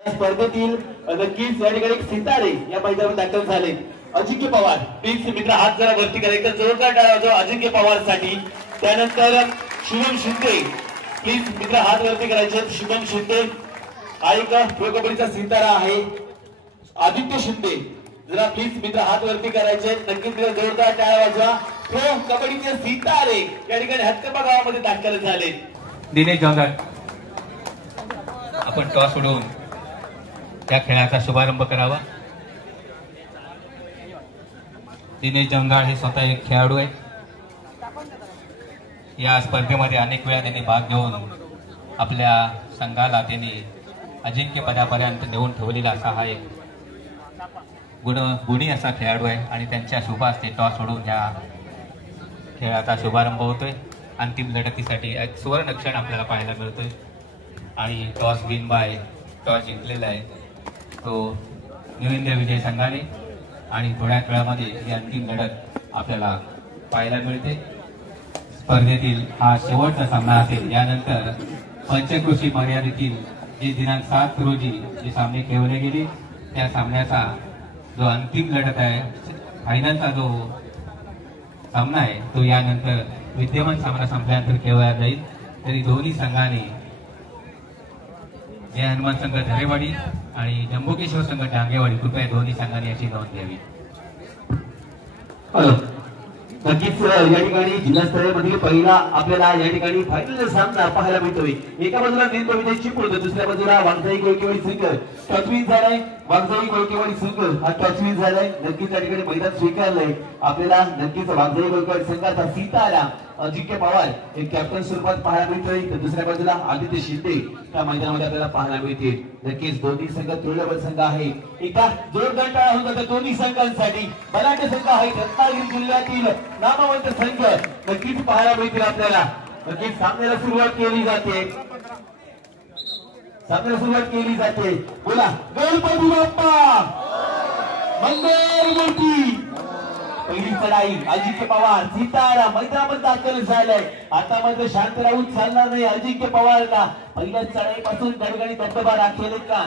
स्पर्धेतील नक्कीच या ठिकाणी सितारे या मैदानात दाखल झाले. अजिंक्य पवार प्लीज मित्र हात जरा वरती करायचा, जोरदार टाळ्या वाजवा अजिंक्य पवार साठी. त्यानंतर शुभम शिंदे प्लीज मित्र हात वरती करायचे. शुभम शिंदे हा एक प्रो कबड्डीचा सितारा आहे. आदित्य शिंदे जरा प्लीज मित्र हात वरती करायचे. नक्कीच जोरदार टाळ्या वाजवा. प्रो कबड्डीचे सितारे या ठिकाणी हत्कबा गावामध्ये दाखल झाले. दिनेश जंगाळ आपण टॉस उडवून त्या खेळाचा शुभारंभ करावा. दिनेश जंगाळ हे स्वतः एक खेळाडू आहे. या स्पर्धेमध्ये अनेक वेळा त्यांनी भाग घेऊन आपल्या संघाला त्यांनी अजिंक्य पदापर्यंत नेऊन ठेवलेला असा हा एक गुणी असा खेळाडू आहे आणि त्यांच्या शुभ हस्ते टॉस उडवून या खेळाचा शुभारंभ होतोय. अंतिम लढतीसाठी एक सुवर्ण क्षण आपल्याला पाहायला मिळतोय आणि टॉस विन बाय टॉस जिंकलेला आहे तो न्यू इंडिया विजय संघाने आणि थोड्या वेळामध्ये ही अंतिम लढत आपल्याला पाहायला मिळते. स्पर्धेतील हा शेवटचा सामना असेल. यानंतर पंचक्रोशी मर्यादेतील जे दिनांक 7 रोजी जे सामने खेळवले गेले त्या सामन्याचा जो अंतिम लढत आहे फायनलचा जो सामना आहे तो यानंतर विद्यमान सामना संपल्यानंतर खेळवला जाईल. तरी दोन्ही संघाने जय हनुमान संघ धरेवाडी आणि जंबुकेश्वर संघ डांगेवाडी कृपया दोन्ही संघांनी याची नोंद घ्यावी. नक्कीच या ठिकाणी जिल्हास्तरीय पहिला आपल्याला या ठिकाणी फायनल सामना पाहायला मिळतोय. एका बाजूला नेमका विजय चिपळूण, दुसऱ्या बाजूला वाघजाई गोळकेवाडी संघ टॉचविन झालाय. वाघजाई गोळकेवाडी संघ हा टॉचविन झालाय. नक्कीच या ठिकाणी मैदान स्वीकारलंय आपल्याला. नक्कीच वाघजाई गोळकेवाडी संघाचा सितारा अजिंक्य पवार एक कॅप्टन स्वरूपात पाहायला मिळतोय. तर दुसऱ्या बाजूला आदित्य शिंदे त्या मैदानामध्ये आपल्याला पाहायला मिळते. नक्कीच दोन्ही संघ तुल्यबळ संघ आहे. एका जोरदार टाळ्या होत होत्या दोन्ही संघांसाठी. बलाढ्य संघ आहे रत्नागिरी जिल्ह्यातील नामवंत संघ नक्कीच पाहायला मिळतील आपल्याला. नक्कीच सामन्याला सुरुवात केली जाते. सामन्याला सुरुवात केली जाते. बोला गणपती बाप्पा मंगल मूर्ती. पहिली चढाई अजिंक्य पवार सितारा मैदानामध्ये दाखल झालाय. आता मात्र शांत राहून चालणार नाही अजिंक्य पवारला. पहिल्या चढाईपासून त्या ठिकाणी दबदबा राखेल का?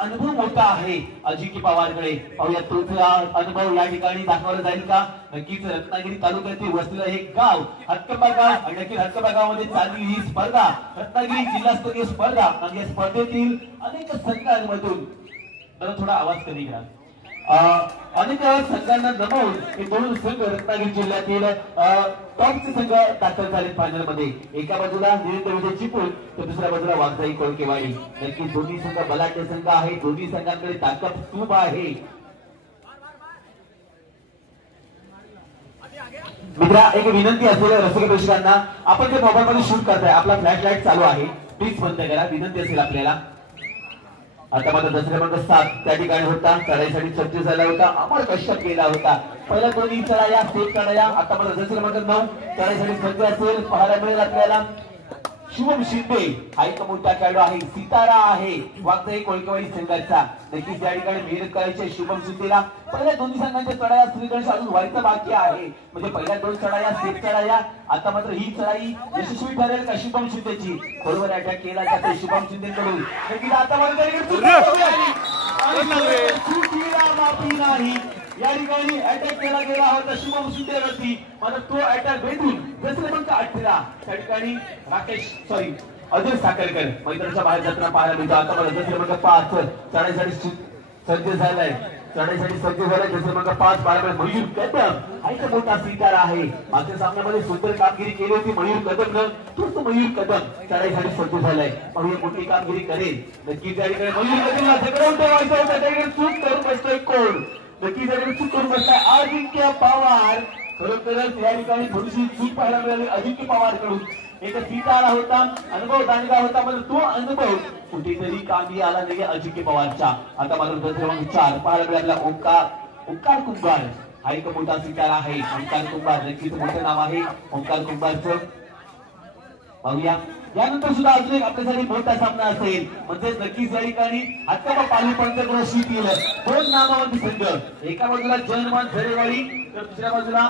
अनुभव मोठा आहे अजिंक्य पवारकडे. पाहूया तोच अनुभव या ठिकाणी दाखवला जाईल का? नक्कीच रत्नागिरी तालुक्यातील वसलेलं हे गाव हत्कबा गाव आणि नक्कीच हत्कबा गावामध्ये चालली ही स्पर्धा रत्नागिरी जिल्हास्तरीय स्पर्धा आणि या स्पर्धेतील अनेक संघांमधून थोडा आवाज कमी करा. अनेक संघांना जमवून हे दोन संघ रत्नागिरी जिल्ह्यातील टॉपचे संघ दाखल झाले फायनल मध्ये. एका बाजूला विजय चिपळूण तर दुसऱ्या बाजूला वाघजाई गोळकेवाडी. नक्की दोन्ही संघ बलाढ्य संघ आहे. दोन्ही संघांकडे ताकद खूप आहे. मित्रा एक विनंती असेल रसिक प्रेक्षकांना, आपण जे मोबाईल मध्ये शूट करताय आपला फ्लॅश लाईट चालू आहे प्लीज बंद करा. विनंती असेल आपल्याला. आता मात्र दसऱ्या क्रमांक 7 त्या ठिकाणी होता. चढाईसाठी सज्ज झाला होता. अमोल कश्यप केला होता. पहिल्या दोन्ही चढाया सेट चढाया. आता मात्र दसऱ्या क्रमांक 9 चढाईसाठी सज्ज असेल पाहायला मिळेल आपल्याला. शुभम शिंदे हा एक मोठा खेळाडू आहे. सितारा आहे वाघजाई गोळकेवाडी संघाचा. नक्कीच या ठिकाणी मेहनत करायची शुभम शिंदेला. पहिल्या दोन्ही संघांच्या चढाया श्रीगणेश अजून व्हायचं बाकी आहे. म्हणजे पहिल्या 2 चढाया सेट चढाया. आता मात्र ही चढाई यशस्वी ठरेल का शुभम शिंदेची? बरोबर अटॅक केला जातो शुभम शिंदेकडून. नक्कीच आता मात्र माफी नाही या ठिकाणी अटॅक केला गेला होता शुभम शिंदेवरती. मात्र तो अटॅक भेटून दुसरे क्रमांक 18 त्या ठिकाणी अजय साखरकर मैदानाच्या बाहेर जाताना पाहायला मिळतो. आता मला दुसरे क्रमांक 5 चढाईसाठी सज्ज झालाय. चढाईसाठी सज्ज झालाय. दुसरे क्रमांक 5 पाहायला मयूर कदम हा एक मोठा स्वीकार आहे. मागच्या सामन्यामध्ये सुंदर कामगिरी केली होती मयूर कदमनं. तोच मयूर कदम चढाईसाठी सज्ज झालाय. मयूर मोठी कामगिरी करेल. नक्कीच त्या ठिकाणी मयूर कदमला झगडवून ठेवायचं होतं. त्या ठिकाणी चूक करून बसतोय कोण? नक्कीच त्या ठिकाणी चूक करून बसताय अजिंक्य पवार. खरोखरच या ठिकाणी थोडीशी चूक पाहायला मिळाली अजिंक्य पवार कडून. एक सितारा होता अनुभव दांडगा होता पण तो अनुभव कुठेतरी कामी आला नाही अजिंक्य पवारच्या. आता मात्र क्रमांक 4 पाहायला मिळाला ओंकार कुंभार हा एक मोठा सितारा आहे. ओंकार कुंभार नक्कीच मोठं नाव आहे ओंकार कुंभारचं. पाहूया यानंतर सुद्धा अजून एक आपल्यासाठी मोठा सामना असेल. म्हणजे नक्कीच या ठिकाणी हत्कबा पाली पंचक्रोशीतील 2 नामवंत संघ. एका बाजूला जयहनुमान झरेवाडी तर दुसऱ्या बाजूला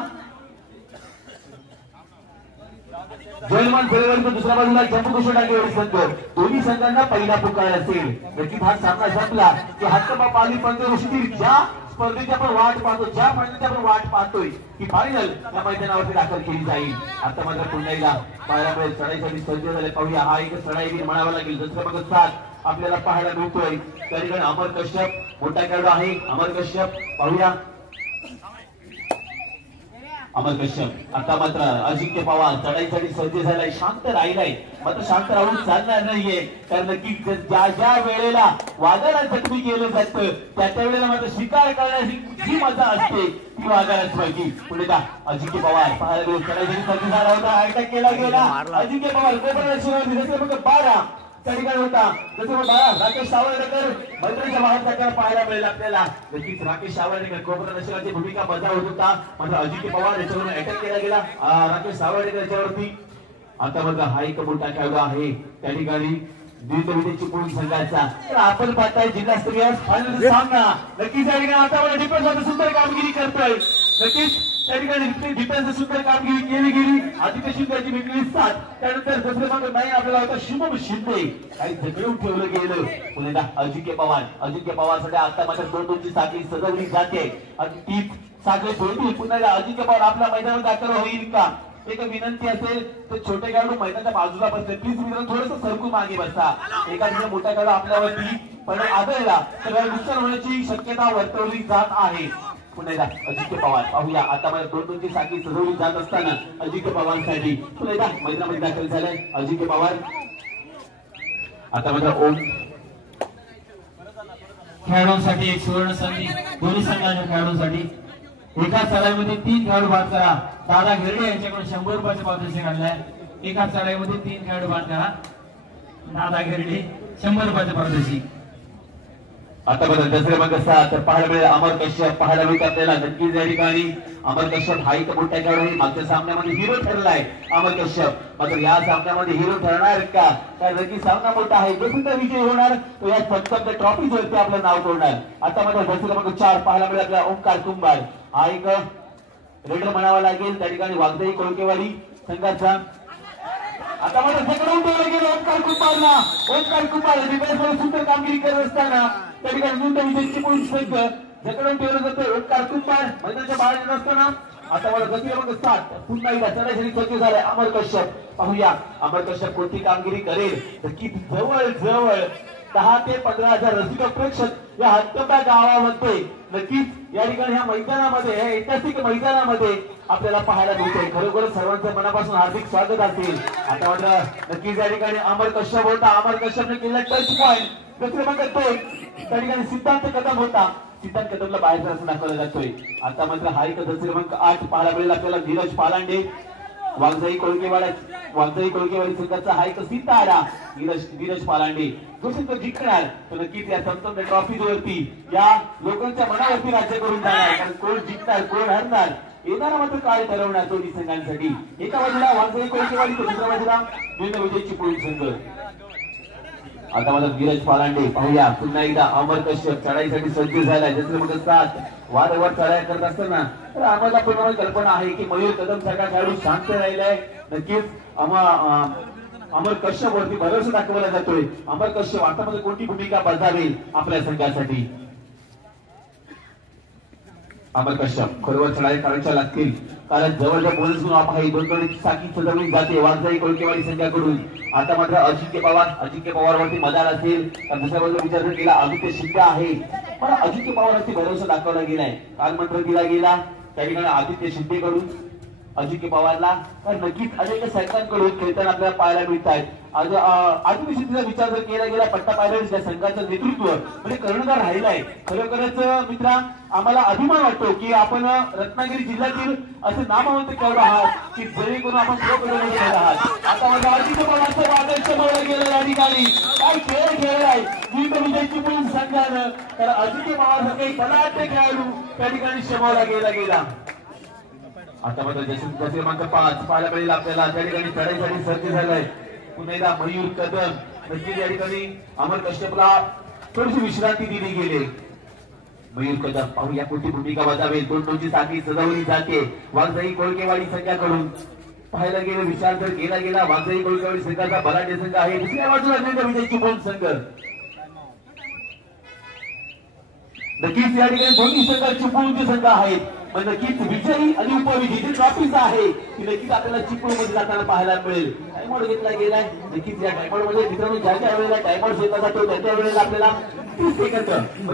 जयमान जयवंत दुसऱ्या बाजूला जम्मू काश्मीर टाकेवाडी संघ, दोन्ही संघांना पहिला पुकार असेल. नक्कीच हा सामना संपला की हक्कबा पाली पंचवर्षीतील ज्या स्पर्धेची आपण वाट पाहतो, ज्या फायनलची आपण वाट पाहतोय की फायनल या मैदानावरती दाखल केली जाईल. आता मात्र पुन्हा एकदा पाहायला चढाईसाठी सज्ज झाले. पाहूया हा एक चढाईवीर म्हणावा लागेल. जसं क्रमांक 7 आपल्याला पाहायला मिळतोय. त्या ठिकाणी अमर कश्यप मोठा खेळाडू आहे. अमर कश्यप पाहूया. अमर कश्यप आता मात्र अजिंक्य पवार चढाईसाठी सज्ज झालाय. शांत राहिलाय, मात्र शांत राहून चालणार नाहीये. कारण नक्की ज्या ज्या वेळेला वाघाला जखमी केलं जातं त्या वेळेला मात्र शिकार करण्याची जी मजा असते ती वाघालाच माहिती. पुढे का अजिंक्य पवार पाहायला गेलो. चढाईसाठी सज्ज झाला होता. अटॅक केला गेला. अजिंक्य पवार गोपनाथ 12 त्या ठिकाणी होता. जसं राकेश सावळेकर मैत्रीच्या बाहेर जाताना पाहायला मिळेल आपल्याला. नक्कीच राकेश सावळेकर कोपरा नशिबाची भूमिका बजावत होता. मात्र अजिंक्य पवार याच्यावरून अटॅक केला गेला राकेश सावळेकर याच्यावरती. आता बघा हा एक मोठा खेळाडू आहे त्या ठिकाणी द्वितविजेची पुणे संघाचा. तर आपण पाहताय जिल्हास्तरीय फायनल सामना. नक्कीच या ठिकाणी आता डिफेन्स सुंदर कामगिरी करतोय. नक्कीच त्या ठिकाणी डिफेन्स सुंदर कामगिरी केली गेली. आदित्य शिंदेची मिळली 7. त्यानंतर दुसरे मात्र नाही आपल्याला होता शुभम शिंदे. काही झगडून ठेवलं गेलं. पुन्हा अजिंक्य पवार. अजिंक्य पवार सध्या आता मात्र 2-2ची साखळी सजवली जाते आणि तीच साखळी सोडली. पुन्हा अजिंक्य पवार आपल्या मैदानावर दाखल होईल का? एक विनंती असेल तर छोटे खेळाडू मैदानाच्या बाजूला बसले प्लीज. मित्रांनो थोडंसं सरकून मागे बसा. एखादा मोठा खेळाडू आपल्यावरती पण आदळला तर नुकसान होण्याची शक्यता वर्तवली जात आहे. पुन्हा अजिंक्य पवार पाहूया. आता मला 2-2ची साखळी सजवली जात असताना अजिंक्य पवारसाठी पुन्हा मैदानामध्ये दाखल झालाय अजिंक्य पवार. आता मात्र ओम खेळाडूंसाठी एक सुवर्ण संधी दोन्ही संघाच्या खेळाडूंसाठी. एका चढाईमध्ये 3 खेळाडू बाद करा. दादा घेरडे यांच्याकडून 100 रुपयाचे पारितोषिक आणलाय. एका चढाईमध्ये 3 खेळाडू बाद करा. दादा घेरडे 100 रुपयाचे पारितोषिक. आता बघा दुसरे क्रमांक 7 तर पाहायला मिळेल अमर कश्यप. पाहायला मिळत आपल्याला नक्कीच या ठिकाणी अमर कश्यप हा एक मोठा खेळाडू आहे. मागच्या सामन्यामध्ये हिरो ठरलाय अमर कश्यप. मात्र या सामन्यामध्ये हिरो ठरणार का? कारण नक्की सामना मोठा आहे. जो सुद्धा विजय होणार तो या पंचांच्या ट्रॉफी वरती आपलं नाव कोरणार. आता मात्र दुसरे क्रमांक 4 पाहायला मिळेल आपल्याला ओंकार कुंभार. हा एक रेडर म्हणावा लागेल त्या ठिकाणी वागदई कोळकेवाडी संघाचा. आता मात्र झगडून ठेवलं गेलं ओंकार कुंभारला. ओंकार कुंभार डिफेन्समध्ये सुंदर कामगिरी करत असताना त्या ठिकाणी द्वितविजेची पुणे संघ झगडून ठेवलं जातं. ओंकार कुंभार मैदानाच्या बाहेर नसताना आता मला गती क्रमांक 7 पुन्हा एकदा चढाईसाठी सज्ज झालाय अमर कश्यप. पाहूया अमर कश्यप कोणती कामगिरी करेल. तर किती जवळ जवळ 10 ते 15,000 रसिक प्रेक्षक या हत्तबा गावामध्ये नक्कीच या ठिकाणी ह्या मैदानामध्ये या ऐतिहासिक मैदानामध्ये आपल्याला पाहायला मिळते. खरोखर सर्वांचं मनापासून हार्दिक स्वागत असेल. आता मात्र नक्कीच या ठिकाणी अमर कश्यप होता. अमर कश्यपने केला टच पॉइंट. दुसरे क्रमांक 2 त्या ठिकाणी सिद्धांत कदम होता. सिद्धांत कदमला बाहेर असं दाखवला जातोय. आता मात्र हा एक दुसरे क्रमांक 8 पाहायला मिळेल आपल्याला धीरज पालांडे. वागजाई कोळकेवाडी संघाचा हा एक सितारा धीरज पालांडे. जो संघ जिंकणार तर नक्कीच या संतोष ट्रॉफीवरती या लोकांच्या मनावरती राज्य करून जाणार. कारण कोण जिंकणार कोण हरणार येणारा मात्र काय ठरवणार दोन्ही संघांसाठी. एका बाजूला वागजाई कोळकेवाडी तर दुसऱ्या बाजूला द्वितविजेची पुणे संघ. आता मात्र धीरज पालांडे. पाहूया पुन्हा एकदा अमर कश्यप चढाईसाठी सज्ज झालाय. जसं मग 7 वारंवार चढाई करत असताना तर आम्हाला पूर्ण कल्पना आहे की मयूर कदम सारखा खेळाडू शांत राहिलाय. नक्कीच अमर कश्यप वरती भरोसा दाखवला जातोय. अमर कश्यप आता मध्ये कोणती भूमिका बजावेल आपल्या संघासाठी. अमर कश्यप खरोखर चढाई करायच्या लागतील कारण जवळच्या बोनस गुण आहे. 2-2ची साखळी सजवली जाते वागजाई कोळकेवाडी संघाकडून. आता मात्र अजिंक्य पवार वरती मदार असेल तर दुसऱ्या बाजूला विचार केला आदित्य शिंदे आहे. पण अजिंक्य पवारवरती भरोसा दाखवला गेलाय. काल मंत्र दिला गेला त्या ठिकाणी आदित्य शिंदे कडून अजिंक्य पवारला. तर नक्कीच अनेक संघांकडून खेळताना आपल्याला पाहायला मिळत आहेत. आज आदित्य शिंदेचा विचार जर केला गेला पट्टा पायलट या संघाचं नेतृत्व म्हणजे कर्णधार राहिलाय. खरोखरच मित्रा आम्हाला अभिमान वाटतो की आपण रत्नागिरी जिल्ह्यातील असे नामवंत खेळाडू आहात की जेणेकरून आपण प्रोफेशनल आहात. आता माझा अजिंक्य पवारचं वादळ शमवलं गेलं या ठिकाणी. काय खेळ खेळलाय द्वितविजेची पुणे संघानं. तर अजिंक्य पवार सारखे बलाढ्य खेळाडू त्या ठिकाणी शमवला गेला. आता मात्र जसे क्रमांक 5 पाहायला मिळेल आपल्याला त्या ठिकाणी चढाईसाठी सज्ज झालाय पुन्हा एकदा मयूर कदम. नक्कीच या ठिकाणी अमर कश्यपला थोडीशी विश्रांती दिली गेली. मयूर कदम पाहूया कोणती भूमिका बजावेल. 2-2ची साखळी सजवली जाते वागजाई कोळकेवाडी संघाकडून. पाहायला गेले विचार जर केला गेला वाघजाई कोळकेवाडी संघाचा बलाढ्य संघ आहे. दुसऱ्या बाजूला नरेंद्र विजय चिपळूण संघ. नक्कीच या ठिकाणी दोन्ही संघ चिपळूणचे संघ आहेत, पण नक्कीच विजयी आणि उपविजेते ट्रॉफीज आहे ती नक्कीच आपल्याला चिपळूण मध्ये जाताना पाहायला मिळेल. टाइमआउट घेतला गेलाय. नक्कीच या टाइमआउट मध्ये मित्रांनो ज्या ज्या वेळेला टाइमआउट घेतला जातो त्या वेळेला आपल्याला 30 सेकंद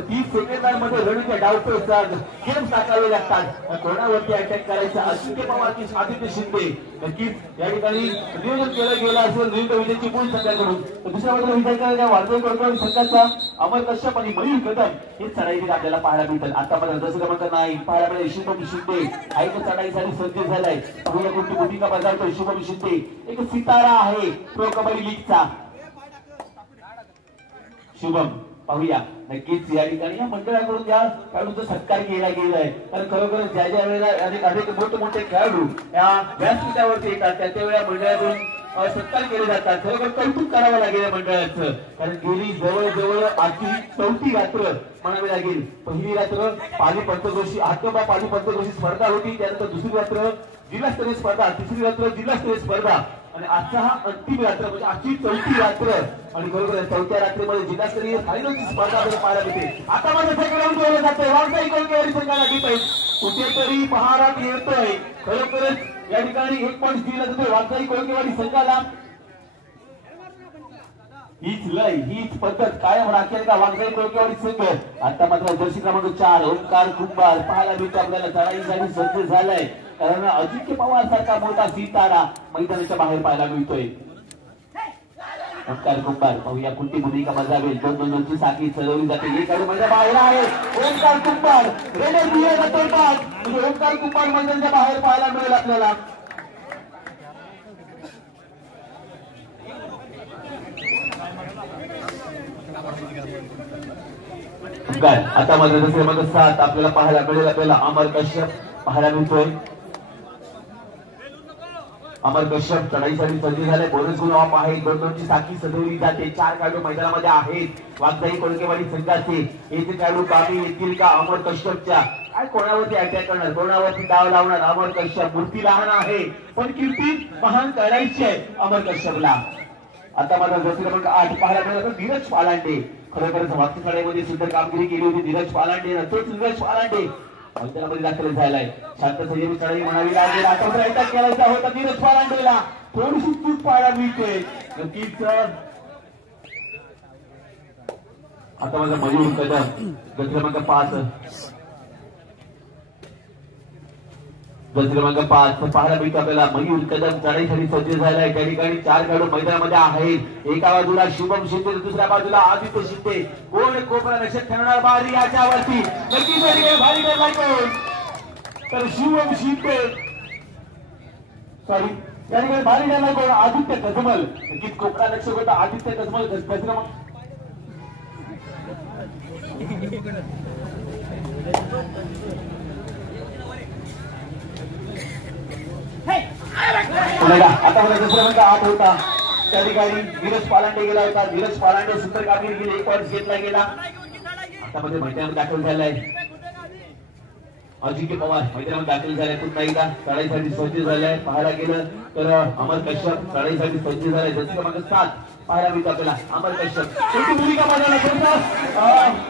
30 सेकंदांमध्ये रणनीती डावपेचा गेम्स टाकावे लागतात. कोणावरती अटॅक करायचा अजिंक्य पवार की आदित्य शिंदे नक्कीच या ठिकाणी नियोजन केलं गेलं असेल नरेंद्र विजय चिपळूण संघाकडून. दुसऱ्या बाजूला विजय करायचा वाघजाई कोळकेवाडी संघाचा अमर कश्यप आणि मयूर कदम हे चढाईत आपल्याला पाहायला मिळतात. आता मला जसं क्रमांक नाही पाहायला मिळेल शुभम शिंदे ऐक चढाईसाठी सज्ज झालाय. पाहूया कोणती भूमिका बजावतोय शुभम शिंदे. एक सितारा आहे प्रो कबड्डी लीगचा शुभम. पाहूया नक्कीच या ठिकाणी या मंडळाकडून या खेळाडूंचा सत्कार केला गेलाय. कारण खरोखरच ज्या ज्या वेळेला अनेक मोठे खेळाडू या व्यासपीठावरती येतात त्या त्या वेळेला मंडळाकडून सत्कार केले जातात. खरोखर कौतुक करावं लागेल या मंडळाचं. कारण गेली जवळजवळ आजची 4थी रात्र म्हणावी लागेल. पहिली रात्र पाली पंचक्रोशी हातोबा पाली पंचक्रोशी स्पर्धा होती, त्यानंतर दुसरी रात्र जिल्हास्तरीय स्पर्धा, तिसरी रात्र जिल्हास्तरीय स्पर्धा आणि आजचा हा अंतिम रात्र म्हणजे आजची 4थी रात्र. आणि खरोखर 4थ्या रात्रीमध्ये जिल्हास्तरीय फायनलची स्पर्धा आपल्याला पाहायला मिळते. आता माझं सेकंड ठेवलं जातंय वाघजाई कोळकेवाडी संघाला डिफेन्स कुठेतरी महाराज येतोय. खरोखरच या ठिकाणी 1 पॉईंट दिला जातोय वाघजाई कोळकेवाडी संघाला. हीच लय हीच पद्धत कायम राखेल का वाघजाई कोळकेवाडी संघ. आता मात्र जर्सी क्रमांक 4 ओंकार कुंभार पाहायला मिळतो आपल्याला चढाईसाठी सज्ज झालाय. कारण अजिंक्य पवार सारखा मोठा सितारा मैदानाच्या बाहेर पाहायला मिळतोय. ओंकार कुंभार पाहूया कोणती भूमिका बजावेल. 2-2 साखळी चढवली जाते. एक खेळाडू मैदानाच्या बाहेर आहे ओंकार कुंभार. म्हणजे ओंकार कुंभार मैदानाच्या बाहेर पाहायला मिळेल आपल्याला. काय आता माझं दुसरे मध्ये 7 आपल्याला पाहायला मिळेल. आपल्याला अमर कश्यप पाहायला मिळतोय. अमर कश्यप चढाईसाठी सज्ज झाले. बोनस गुण ऑफ आहे. 2-2 साखळी सजवली जाते. 4 खेळाडू मैदानामध्ये आहेत वाघजाई कोळकेवाडी संघाचे. येथे खेळाडू कामी येतील का अमर कश्यपच्या. काय कोणावरती अटॅक करणार कोणावरती डाव लावणार अमर कश्यप. मूर्ती लहान आहे पण कीर्ती महान करायची आहे अमर कश्यपला. आता माझा जर्सी क्रमांक 8 पाहायला मिळाला धीरज पालांडे. खरोखरच मागच्या खेळामध्ये सुंदर कामगिरी केली होती धीरज पालांडे. तोच धीरज पालांडे मैदानामध्ये दाखल झालाय. शांत संयमी चढाई म्हणावी लागेल. आता अटॅक करायचा होता धीरज पालांडेला. थोडीशी चूक पाहायला मिळते नक्कीच. आता माझा मयूर कदम जर्सी क्रमांक 5 जर्सी क्रमांक 5 पाहायला मिळतो आपल्याला मयूर कदम चढाईसाठी सज्ज झालाय. त्या ठिकाणी 4 खेळाडू मैदानामध्ये आहेत. एका बाजूला शुभम शिंदे दुसऱ्या बाजूला आदित्य शिंदे. कोण कोपरा लक्षात ठेवणार बारी याच्यावरती नक्कीच भारी कोण तर शुभम शिंदे सॉरी त्या ठिकाणी भारी ठरला कोण आदित्य कजमल. नक्कीच कोपरा लक्ष होता आदित्य कजमल. आता मला दुसरा क्रमांक 8 होता त्या ठिकाणी धीरज पालांडे गेला होता. धीरज पालांडे सुंदर कामगिरी केली. 1 पॉईंट घेतला गेला. आता मध्ये मैदानात दाखल झालाय अजिंक्य पवार. मैदानात दाखल झालाय पुन्हा एकदा चढाईसाठी सज्ज झालाय. पाहायला गेलं तर अमर कश्यप चढाईसाठी सज्ज झालाय. जर्सी क्रमांक 7 पाहायला मिळतो आपल्याला अमर कश्यप. कोणती भूमिका बजावणार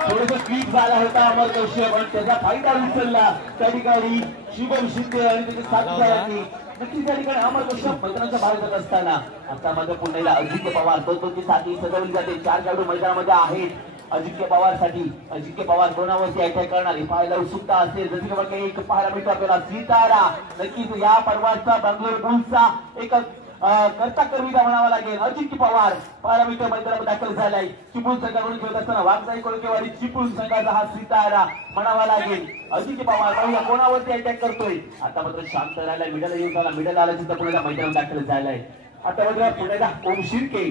थोडस क्लिक झाला होता अमर कश्यप आणि त्याचा फायदा उचलला त्या ठिकाणी शुभम शिंदे आणि त्याचे साथीदारांनी. नक्कीच त्या ठिकाणी अमर कश्यप मैदानाच्या बाहेर जात असताना आता मात्र पुन्हा अजिंक्य पवार 2-2 साखळी सजवली जाते. 4 खेळाडू मैदानामध्ये आहेत अजिंक्य पवार साठी. अजिंक्य पवार कोणावरती अटॅक करणार हे पाहायला उत्सुकता असेल. जसे क्रमांक 1 पाहायला मिळतो आपल्याला सितारा. नक्कीच या पर्वाचा बंगलोर बुल्सचा एक करता करविता म्हणावा लागेल अजिंक्य पवार पाहायला मिळतो मैदानात दाखल झालाय. चिपळूण संघाकडून खेळत असताना वाघजाई कोळकेवाडी चिपळूण संघाचा हा सितारा म्हणावा लागेल. अजिंक्य पवार पाहूया कोणावरती अटॅक करतोय. आता मात्र शांत राहिला. मिडल येऊन झाला. मिडल आला चिंता पुण्याला मैदानात दाखल झालाय. आता मात्र पुण्याला ओम शिर्के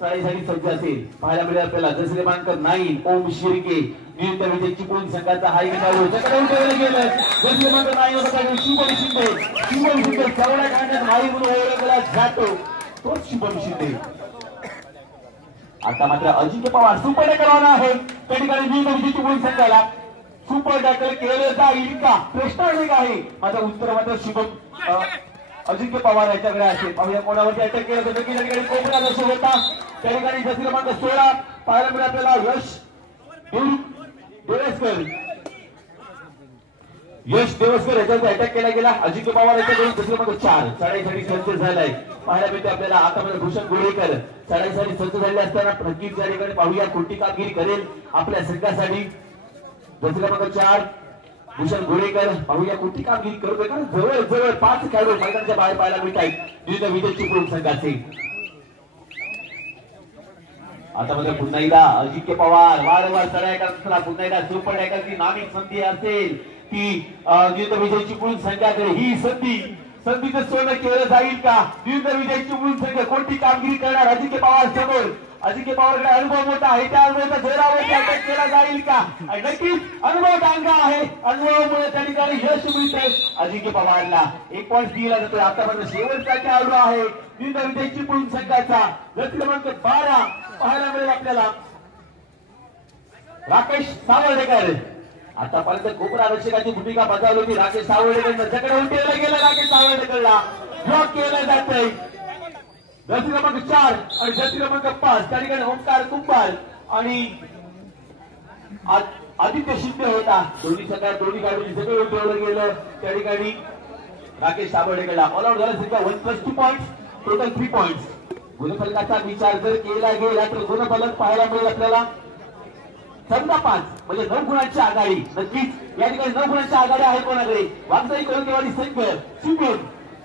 चढाईसाठी सज्ज असेल. पाहायला मिळेल आपल्याला जर्सी क्रमांक 9 ओम शिर्के. नियुक्त विजय चिपळूण संघाचा हा खेळाडू ज्याकडे उठवलं गेलं. जर्सी क्रमांक 9 शुभम शिंदे. शुभम शिंदे चवडा काढण्यात माई म्हणून ओळखला जातो तोच शुभम शिंदे. आता मात्र अजिंक्य पवार सुपर करणार आहे त्या ठिकाणी नियुक्त विजय चिपळूण संघाला. सुपर टॅकल केलं जाईल का प्रश्न अनेक आहे. माझं उत्तर मात्र शुभम अजिंक्य पवार याच्याकडे असेल. पाहूया कोणावरती अटॅक केलं तर नक्की त्या ठिकाणी कोपरा जसं होता त्या ठिकाणी जसी क्रमांक 16 पाहायला मिळालं आपल्याला यश देवस्कर याच्यावर अटॅक केला गेला. अजिंक्य पवार याच्याकडून जसी क्रमांक 4 चढाईसाठी सज्ज झालाय. पाहायला मिळते आपल्याला आता मध्ये भूषण गोळेकर चढाईसाठी सज्ज झाले असताना नक्कीच त्या ठिकाणी पाहूया कोणती कामगिरी करेल आपल्या संघासाठी. जसी क्रमांक 4 भूषण गोळेकर पाहूया कोणती कामगिरी करतोय कारण जवळ जवळ 5 खेळाडू मैदानाच्या बाहेर पाहायला मिळत आहेत विविध विजय चिपळूण संघाचे. आता मध्ये पुन्हा एकदा अजिंक्य पवार वारंवार चढाई करत असताना पुन्हा एकदा सुपर टॅकलची नामिक संधी असेल की विविध विजय चिपळूण संघाकडे ही संधीचं सोनं केलं जाईल का. विविध विजय चिपळूण संघ कोणती कामगिरी करणार अजिंक्य पवार समोर. अजिंक्य पवारकडे अनुभव मोठा आहे त्या अनुभवाचा जोरावरती अटॅक केला जाईल का. आणि नक्कीच अनुभव चांगला आहे अनुभवामुळे त्या ठिकाणी यश मिळते अजिंक्य पवारला. 1 पॉईंट दिला जातो. आतापर्यंत शेवटचा खेळाडू आहे विविध विजय चिपळूण संघाचा जसी क्रमांक 12 पाहायला मिळेल आपल्याला राकेश सावर्डेकर. आतापर्यंत खूप आरक्षकाची भूमिका बजावली होती. राकेश सावर्डेकर त्याच्याकडे उठवलं गेलं. राकेश सावर्डेकरला ब्लॉक केलं जातंय. जसी क्रमांक 4 आणि जसी क्रमांक 5 त्या ठिकाणी ओंकार कुंभार आणि आदित्य शिंदे होता. दोन्ही गाडूंनी सगळं उठवलं गेलं त्या ठिकाणी राकेश सावर्डेकरला. ऑल आउट झालं सध्या 1+2 पॉईंट टोटल 3 पॉईंट. गुणफलकाचा विचार जर केला गेला तर गुणफलक पाहायला मिळेल आपल्याला 14-5 म्हणजे 9 गुणांची आघाडी. नक्कीच या ठिकाणी 9 गुणांची आघाडी आहे कोणाकडे वागजाई कोळंबेवाडी संघ चिपळूण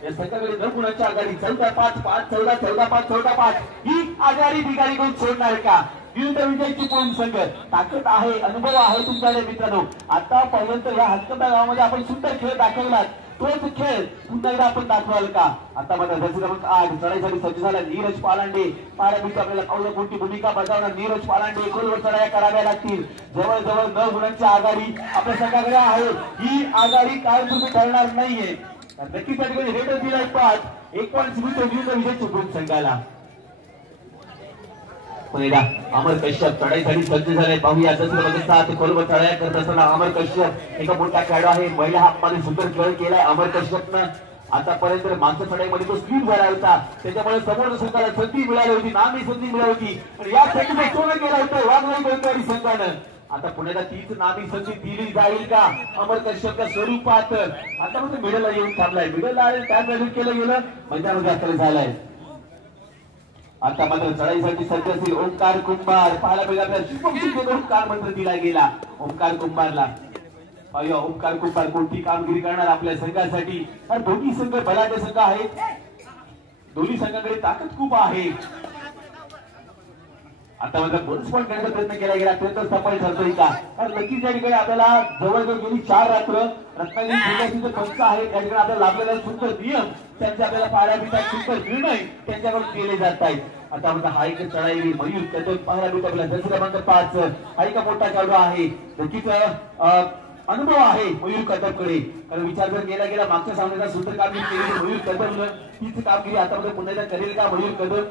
या संघाकडे 9 गुणांची आघाडी. 14-5 5-14 14-5 14-5 ही आघाडी बिघाडी कोण सोडणार का. विविध विजय चिपळूण संघ ताकद आहे अनुभव आहे तुमच्याकडे मित्रांनो. आतापर्यंत या हक्कदा गावामध्ये आपण सुंदर खेळ दाखवलात तोच खेळ पुन्हा एकदा आपण दाखवाल का. आता मात्र जसी क्रमांक 8 चढाईसाठी सज्ज झाला नीरज पालांडे. पाहायला मिळते आपल्याला पावलं कोणती भूमिका बजावणार नीरज पालांडे. खोलवर चढाया कराव्या लागतील. जवळजवळ 9 गुणांची आघाडी आपल्या संघाकडे आहे. ही आघाडी कायमस्वरूपी ठरणार नाहीये. नक्कीच त्या ठिकाणी रेडर दिलाय 5 1 पॉईंट विविध विजय चिपळूण संघाला. अमर कश्यप चढाईसाठी सज्ज झाले. पाहूया जसं क्रमांक 7 खोलवर चढाया करत असताना अमर कश्यप एका मोठा खेळाडू आहे. महिला हाफमध्ये सुंदर खेळ केलाय अमर कश्यपनं. आतापर्यंत मागच्या चढाईमध्ये तो स्पीड झाला होता त्याच्यामुळे समोर संघाला संधी मिळाली होती नामी संधी मिळाली होती पण या संधीने सोनं केलं होतं वाघवाई गोंदवाडी संघानं. आता पुण्याला तीच नामी संधी दिली जाईल का अमर कश्यपच्या स्वरूपात. आता फक्त मिडलला येऊन थांबलाय. मिडलला टॅग व्हॅल्यू केलं गेलं मैदानामध्ये दाखल झालाय. आता मात्र चढाईसाठी सज्ज असतील ओंकार कुंभार. पाहायला मिळेल आपल्याला शुभम शिंदेकडून काल मंत्र दिला गेला ओंकार कुंभारला. पाहूया ओंकार कुंभार कोणती कामगिरी करणार आपल्या संघासाठी. दोन्ही संघ बलाढ्य संघ आहेत. दोन्ही संघाकडे ताकद खूप आहे. आता मात्र बोनस पॉईंट करण्याचा प्रयत्न केला गेला त्यानंतर सफल ठरतोय का. कारण नक्कीच या ठिकाणी आपल्याला जवळजवळ गेली 4 रात्र रत्नागिरी जिल्ह्याचे पंच आहेत त्या ठिकाणी आपल्याला लाभलेला सुंदर नियम त्यांचे आपल्याला पाहायला मिळतात. सुंदर निर्णय त्यांच्याकडून केले जात आहेत. आता मात्र हा एक चढाई मयूर त्यातून पाहायला मिळतो आपल्याला जसं क्रमांक 5 हा एक मोठा खेळाडू आहे. नक्कीच अनुभव आहे मयूर कदमकडे. कारण विचार जर केला गेला मागच्या सामन्याला सुंदर कामगिरी केली मयूर कदमनं तीच कामगिरी आता मध्ये पुन्हा एकदा करेल का मयूर कदम.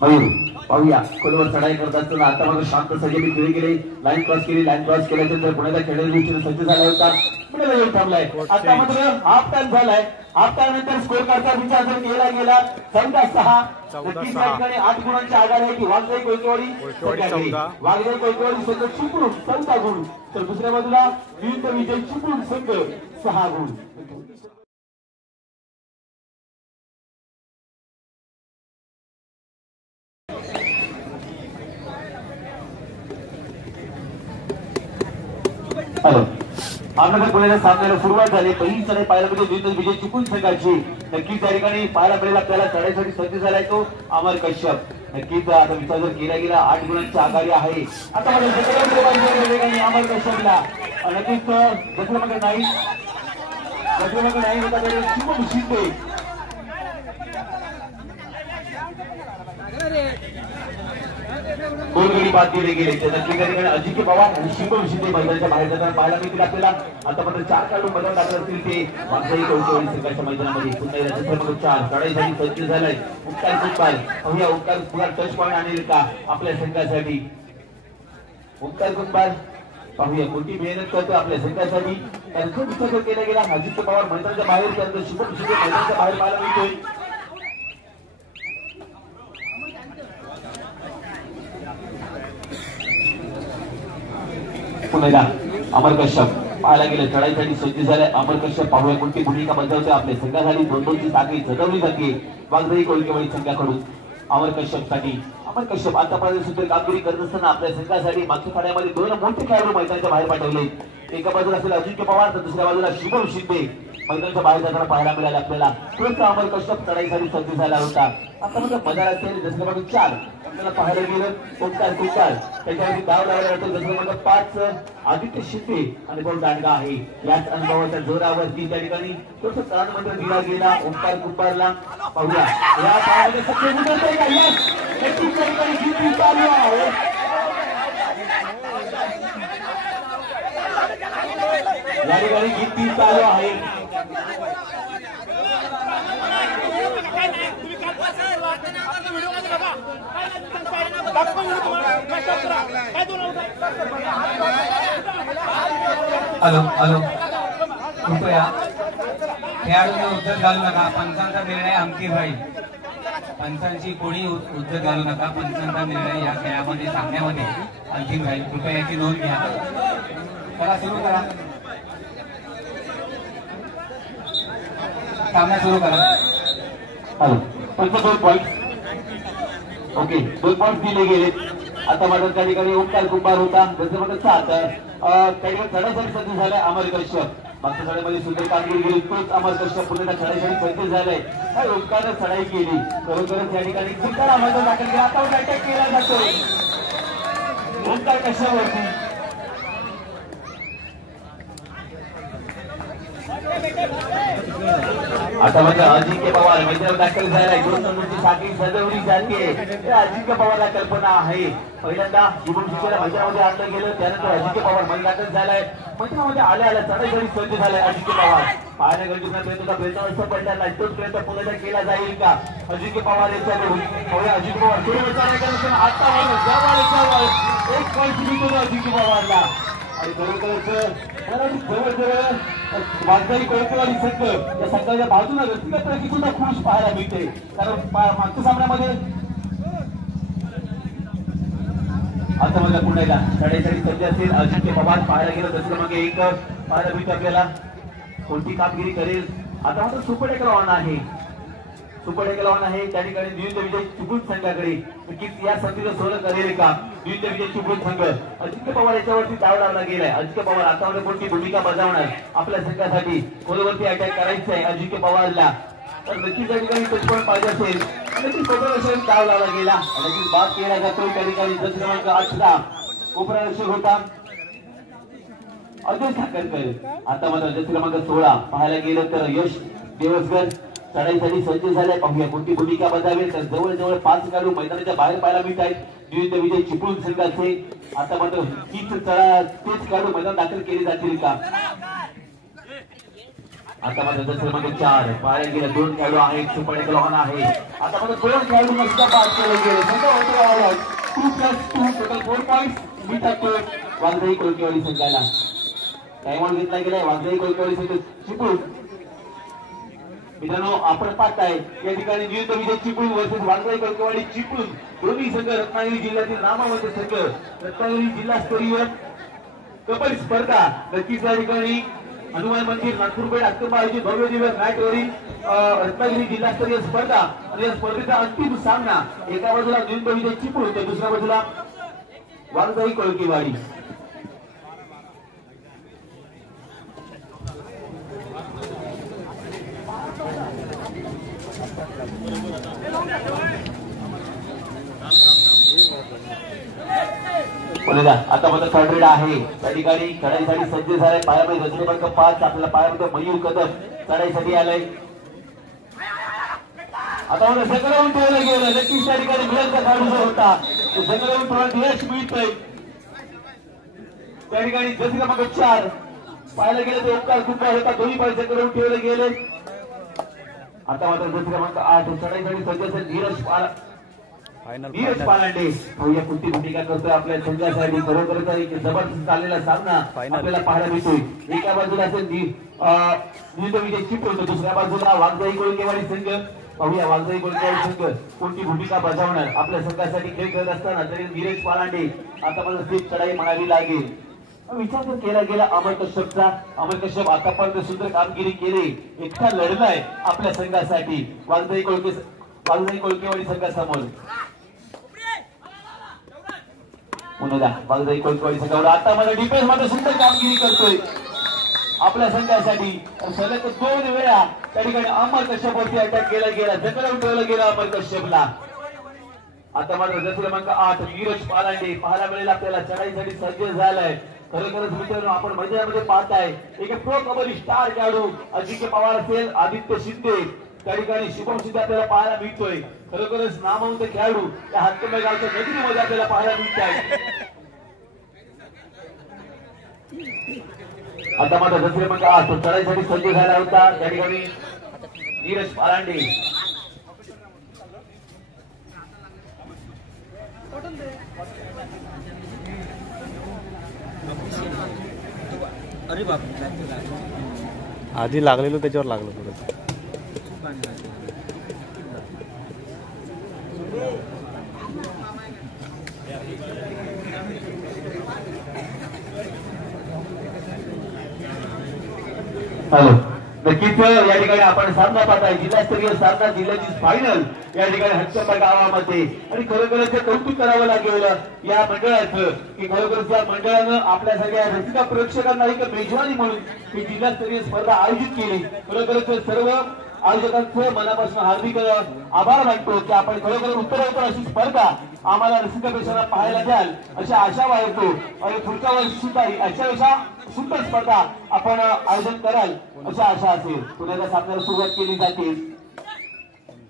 मयूर पाहूया खोलवर चढाई करत असताना आता मात्र शांत सगळे खेळले गेले. लाईन क्रॉस केल्यानंतर पुण्याचा खेळाडू दृष्टीने सज्ज झाला होता पुण्याला येऊन थांबलाय. आता मात्र हाफ टाइम झालाय. हाफ टाइम नंतर स्कोर कार्डचा विचार जर केला गेला 14-6 नक्कीच या ठिकाणी 8 गुणांची आघाडी आहे की वाघजाई कोळंबेवाडी वाघजाई कोळंबेवाडी संघ चिपळूण 14 गुण तर दुसऱ्या बाजूला विविध विजय चिपळूण संघ 6 गुण. आपल्याकडे पुण्याच्या सामन्याला सुरुवात झाली. पहिली चढाई पाहायला मिळते विविध विजय चिपळूण संघाची. नक्कीच त्या ठिकाणी पाहायला मिळेल आपल्याला चढाईसाठी सज्ज झालाय तो अमर कश्यप. नक्कीच आता विचार जर केला गेला 8 गुणांची आघाडी आहे. आता अमर कश्यपला नक्कीच क्रमांक 9 होता शुभम शिंदे. गोलगडी बाद केले गेले नक्की त्या ठिकाणी अजिंक्य पवार आणि शुभम शिंदे मैदानाच्या बाहेर जाताना पाहायला मिळतील आपल्याला. आता मात्र 4 खेळाडू मैदान टाकत असतील ते वाघजाई कोळंबेवाडी संघाच्या मैदानामध्ये. पुन्हा एकदा क्रमांक 4 चढाईसाठी सज्ज झालाय ओंकार कुंभार. पाहूया ओंकार कुंभार टच पॉईंट आणेल का आपल्या संघासाठी. ओंकार कुंभार पाहूया मोठी मेहनत करतो आपल्या संघासाठी. त्यांचा विचार केला गेला. आदित्य पवार मैदानाच्या बाहेर, त्यानंतर शुभम शिंदे मैदानाच्या बाहेर पाहायला मिळतोय. पुन्हा अमर कश्यप पाहायला गेलं चढाईसाठी सज्ज झाले. अमर कश्यप पाहूया कोणती भूमिका बजावते आपल्या संघासाठी. 2-2ची साखळी सजवली जाते वाघजाई कोळकेवाडी संघाकडून. अमर कश्यप साठी अमर कश्यप आतापर्यंत सुद्धा कामगिरी करत असताना आपल्या संघासाठी मागच्या पाड्यामध्ये 2 मोठे खेळाडू मैदानाच्या बाहेर पाठवले. एका बाजूला असेल अजिंक्य पवार तर दुसऱ्या बाजूला शुभम शिंदे मैदानाच्या बाहेर जाताना पाहायला मिळाले आपल्याला. तोच अमर कश्यप चढाईसाठी सज्ज झाला होता. आता म्हणजे मदार असेल जसं 4 आपल्याला पाहायला गेलं ओंकार कुंभार त्याच्यावरती धाव लावला जातो. जसं 5 आदित्य शिंदे आणि बहुत दांडगा आहे. याच अनुभवाच्या जोरावरती त्या ठिकाणी तोच ताणमंत्र दिला गेला ओंकार कुंभारला. पाहूया या काळामध्ये सगळे उतरते का. यस नक्कीच त्या ठिकाणी जिंकून चालू आहे. या ठिकाणी जिंकून चालू आहे. हॅलो हॅलो कृपया खेळाडूंना उद्धत घालू नका. पंचांचा निर्णय अंकित राहील. पंचांची कोणी उद्धत घालू नका. पंचांचा निर्णय या खेळामध्ये सामन्यामध्ये अंतिम राहील. कृपया याची नोंद घ्या. चला सुरू करा. सामना सुरू करा. हॅलो पंच 2 पॉईंट. ओके 2 पॉईंट दिले गेले. आता माझ्या त्या ठिकाणी ओंकार कुंभार होता. जसं म्हणत 7 त्या ठिकाणी चढाईसाठी सज्ज झालाय अमर कश्यप. मागच्या चढाईमध्ये सुंदर कामगिरी केली. तोच अमर कश्यप पुन्हा चढाईसाठी सज्ज झालाय. काय ओंकारनं चढाई केली. खरोखरच या ठिकाणी चिंताला मैदान दाखल केला. आता अटॅक केला जातो ओंकार कश्यपवरती. आता म्हणजे अजिंक्य पवार मैदानात दाखल झालाय. 2 नंबरची साखळी सजवली जाते. अजिंक्य पवारला कल्पना आहे. पहिल्यांदा शुभम शिंदेला मैदानामध्ये आणलं गेलं. त्यानंतर अजिंक्य पवार मैदानात दाखल झालाय. मैदानामध्ये आल्या चढाईसाठी सज्ज झालाय अजिंक्य पवार. पाहण्या गरजेचा प्रयत्न असं पडला नाही. तोच प्रयत्न पुन्हा केला जाईल का अजिंक्य पवार यांच्याकडून. अजिंक्य पवार आता 1 पॉईंट जिंकतो अजिंक्य पवारला. आणि जवळजवळ वाघजाई कोळकेवाडी संघ या संघाच्या बाजूला व्यक्तिगत प्रगती सुद्धा खुश पाहायला मिळते. कारण मागच्या सामन्यामध्ये आता मला पुण्याला चढाईसाठी सज्ज असेल अजिंक्य पवार. पाहायला गेलं दसऱ्या मागे 1 पाहायला मिळते आपल्याला. कोणती कामगिरी करेल. आता मात्र सुपर टेकर ऑन आहे. सुपर टेकर ऑन आहे. त्या ठिकाणी द्विंद विजय चिपळूण संघाकडे या संधीचं सोनं करेल का द्विंद विजय चिपळूण संघ. अजिंक्य पवार याच्यावरती डाव लावला गेलाय. अजिंक्य पवार आता कोणती भूमिका बजावणार आपल्या संघासाठी. कोणावरती अटॅक करायचं आहे अजिंक्य पवारला. तर नक्कीच त्या ठिकाणी टचपॉईंट पाहिजे असेल. नक्कीच कोपरारक्षक डाव लावला गेला. नक्कीच बाद केला जातो. त्या ठिकाणी जस क्रमांक 8 कोपरारक्षक होता अजय ठाकरकर. आता मात्र जस क्रमांक 16 पाहायला गेलं तर यश देवसकर चढाईसाठी सज्ज झालाय. पाहूया कोणती भूमिका बजावेल. तर जवळजवळ 5 खेळाडू मैदानाच्या बाहेर पाहायला मिळत आहेत द्विंद विजय चिपळूण संघाचे. आता मात्र तेच खेळाडू मैदान दाखल केले जातील का. आता मात्र जस क्रमांक 4 पाहायला गेलं 2 खेळाडू आहेत. सुपर टेकर ऑन आहे. आता मात्र 2 खेळाडू सुद्धा बाद केले गेले. 2+2 टोटल 4 पॉईंट मिळतात वाघजाई कोळकेवाडी संघाला. टाइमआउट घेतला गेलाय वाघजाई कोळकेवाडी संघ चिपळूण. मित्रांनो आपण पाहताय या ठिकाणी द्विंद विजय चिपळूण वर्सेस वाघजाई कोळकेवाडी चिपळूण. दोन्ही संघ रत्नागिरी जिल्ह्यातील नामवंत संघ. रत्नागिरी जिल्हास्तरीय कबड्डी स्पर्धा नक्कीच या ठिकाणी हनुमान मंदिर नागपूरपेठ अक्कंबा आयोजित भव्य दिव्य मॅचवरील रत्नागिरी जिल्हास्तरीय स्पर्धा. आणि या स्पर्धेचा अंतिम सामना एका बाजूला द्विंद विजय चिपळूण तर दुसऱ्या बाजूला वाघजाई कोळकेवाडी. आता मात्र थर्ड रेड आहे. त्या ठिकाणी चढाईसाठी सज्ज झालाय. पायामध्ये रचने क्रमांक 5 आपल्याला पायामध्ये मयूर कदम चढाईसाठी आलाय. आता मला सगळं ठेवलं गेलं. नक्कीच त्या ठिकाणी मिळायचा खेळाडू जो होता तो सगळं थोडा यश मिळतोय. त्या ठिकाणी जसी क्रमांक 4 पाहायला गेलं तर ओंकार कुंभार होता. दोन्ही पाय सगळं ठेवले गेले. आता मात्र जसी क्रमांक 8 चढाईसाठी सज्ज असेल धीरज नीरज पालांडे या कुस्ती भूमिका करतोय आपल्या संघासाठी. खरोखरच एक जबरदस्त चाललेला सामना आपल्याला पाहायला मिळतोय. एका बाजूला असेल विजय चिपळूण, दुसऱ्या बाजूला वाघजाई कोळकेवाडी संघ. पाहूया वाघजाई कोळकेवाडी संघ कोणती भूमिका बजावणार आपल्या संघासाठी खेळ खेळत असताना. तरी नीरज पालांडे आता मला स्थित चढाई म्हणावी लागेल. विचार जर केला गेला अमर कश्यपचा, अमर कश्यप आतापर्यंत सुंदर कामगिरी केली, एकटा लढलाय आपल्या संघासाठी वाघजाई कोळकेवाडी संघासमोर. पुन्हा वाघजाई कोळकेवाडी संघावर आता मला डिफेन्स मध्ये सुंदर कामगिरी करतोय आपल्या संघासाठी. सलग 2 वेळा त्या ठिकाणी अमर कश्यपवरती अटॅक केला गेला, जखडून ठेवलं गेलं अमर कश्यपला. आता मात्र जर क्रमांक 8 नीरज पालांडे पाहायला मिळेल आपल्याला चढाईसाठी सज्ज झालाय. खरोखरच मित्रांनो आपण मैदानामध्ये पाहताय एक प्रो कबड्डी स्टार खेळाडू अजिंक्य पवार असेल, आदित्य शिंदे त्या ठिकाणी शुभम सिद्ध आपल्याला पाहायला मिळतोय. खरोखरच नामवंत खेळाडू त्या हातकंबे गावच्या नगरीमध्ये आपल्याला पाहायला मिळत आहे. आता मात्र जर क्रमांक 8 तो चढाईसाठी सज्ज झाला होता त्या ठिकाणी नीरज पालांडे. अरे बाप आधी लागलेलो त्याच्यावर लागलो थोडं. हॅलो नक्कीच या ठिकाणी आपण सामना पाहताय जिल्हास्तरीय सामना, जिल्ह्याची फायनल या ठिकाणी हक्कंबा गावामध्ये. आणि खरोखरच कौतुक करावं लागेल या मंडळाचं की खरोखरच या मंडळानं आपल्या सगळ्या रसिका प्रेक्षकांना एक मेजवानी म्हणून ही जिल्हास्तरीय स्पर्धा आयोजित केली. खरोखरच सर्व आयोजकांचे मनापासून हार्दिक आभार मानतो की आपण खरोखर उत्तरोत्तर अशी स्पर्धा आम्हाला रसिक प्रेक्षकांना पाहायला द्याल अशी आशा बाळगतो. आणि पुढच्या वर्षी सुद्धा अशा सुंदर स्पर्धा आपण आयोजन कराल अशी आशा असेल. पुण्याच्या सामन्याला सुरुवात केली जाते.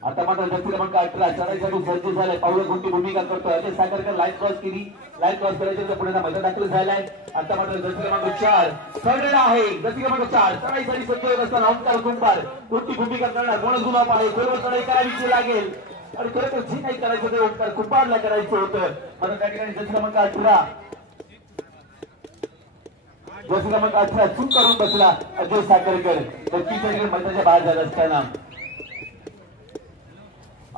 आता मात्र जर क्रमांक 18 चढाईसाठी सज्ज झालाय. पाहुणे कोणती भूमिका करतोय अजय साखरकर. लाईन क्रॉस केली, लाईन क्रॉस करायची पुण्याचा मैदान दाखल झालाय. आता मात्र जर क्रमांक 4 चढलेला आहे. जर क्रमांक 4 चढाईसाठी सज्ज होत असताना ओंकार कुंभार कोणती भूमिका करणार, कोण गुलाब आहे, कोण चढाई करायची लागेल. आणि खरं जे काही करायचं ते ओंकार कुंभारला करायचं होतं. मात्र त्या ठिकाणी जर क्रमांक 18 चूक करून बसला अजय साखरकर. नक्कीच मैदानाच्या बाहेर झाला असताना.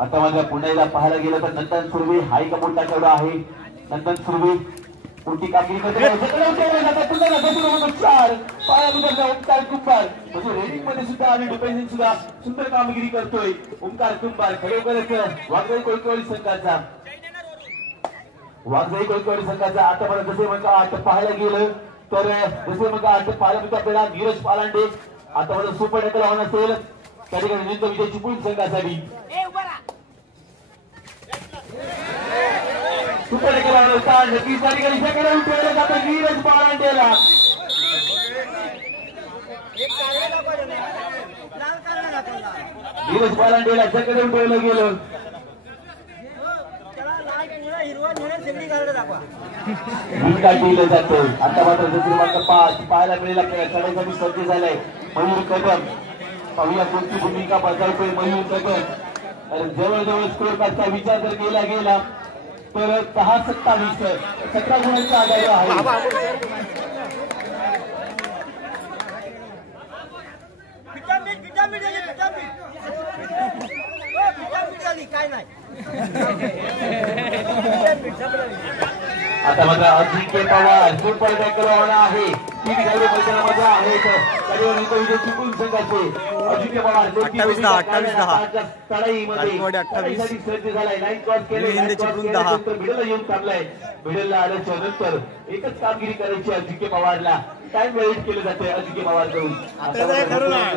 आता माझ्या पुण्याला पाहायला गेलं तर नंदन सुर्वे हा एक मोठा खेळाडू आहे. नंदन सुर्वे कोणती कामगिरी करतो ओंकार कुंभार म्हणजे रेडिंग मध्ये सुद्धा आणि डिफेन्सिंग सुद्धा सुंदर कामगिरी करतोय ओंकार कुंभार. खरोखरच वाघजाई कोळकेवाडी संघाचा आता मला जसे म्हणतो 8 पाहायला गेलं तर जसे मग 8 पाहायला मिळतो आपल्याला नीरज पालांडे. आता मला सुपर टॅकल ऑन असेल त्या ठिकाणी नेमकं विजय चिपळूण संघासाठी सुपर टॅकल ऑन होता. नक्कीच त्या ठिकाणी सेकंड ठेवलं जातं नीरज पालांडेला. नीरज पालांडेला सेकंड ठेवलं गेलं. दिलं जातं. आता मात्र क्रमांक 5 पाहायला मिळेल आपल्याला चढाईसाठी सज्ज झालाय मयूर कदम. पाहूया कोणती भूमिका बजावतोय मयूर कदम. जवळजवळ स्कोर काढता विचार जर केला गेला तर 10-27 17 गुणांच्या आधारे आहे. काय नाही आता मात्र अजिंक्य पवार फुटबॉल टॅकल ऑन आहे. 3 खेळाडू मैदानामध्ये आहेत. विजय चिपळूण संघाचे अजिंक्य पवार 28-10 चढाईमध्ये सज्ज झालाय. लाईन क्रॉस केले, भिडेला येऊन थांबलाय. भिडेला आल्याच्या नंतर एकच कामगिरी करायची अजिंक्य पवारला. टाइम वेस्ट केलं जाते अजिंक्य पवार कडून.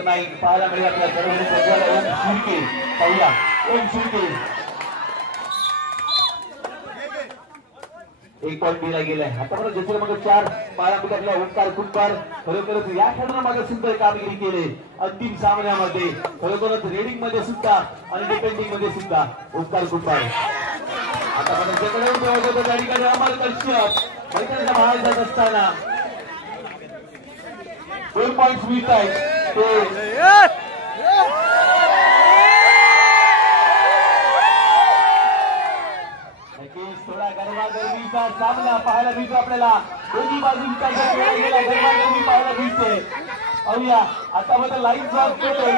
नाही पाहायला मिळेल आपल्या ओम शिर्के. पाहूया ओम शिर्के 1 पॉईंट दिला गेलाय. आता मला जसं मग 4 पाळा ओंकार कुंभार. खरोखरच या खेळाडूंना मागे सुंदर कामगिरी केली अंतिम सामन्यामध्ये. खरोखरच रेडिंग मध्ये सुद्धा आणि डिफेंडिंग मध्ये सुद्धा ओंकार कुंभार. आता मला जगडून त्या ठिकाणी अमर कश्यप मैदानाच्या बाहेर जात असताना 2 पॉईंट मिळत आहेत ते नक्कीच थोडा गरमागरमीचा सामना पाहायला मिळतो आपल्याला. दोन्ही बाजूंचा खेळ गेला, गरमागरमी पाहायला मिळते. पाहूया आता मात्र लाईन ड्रॉप केले.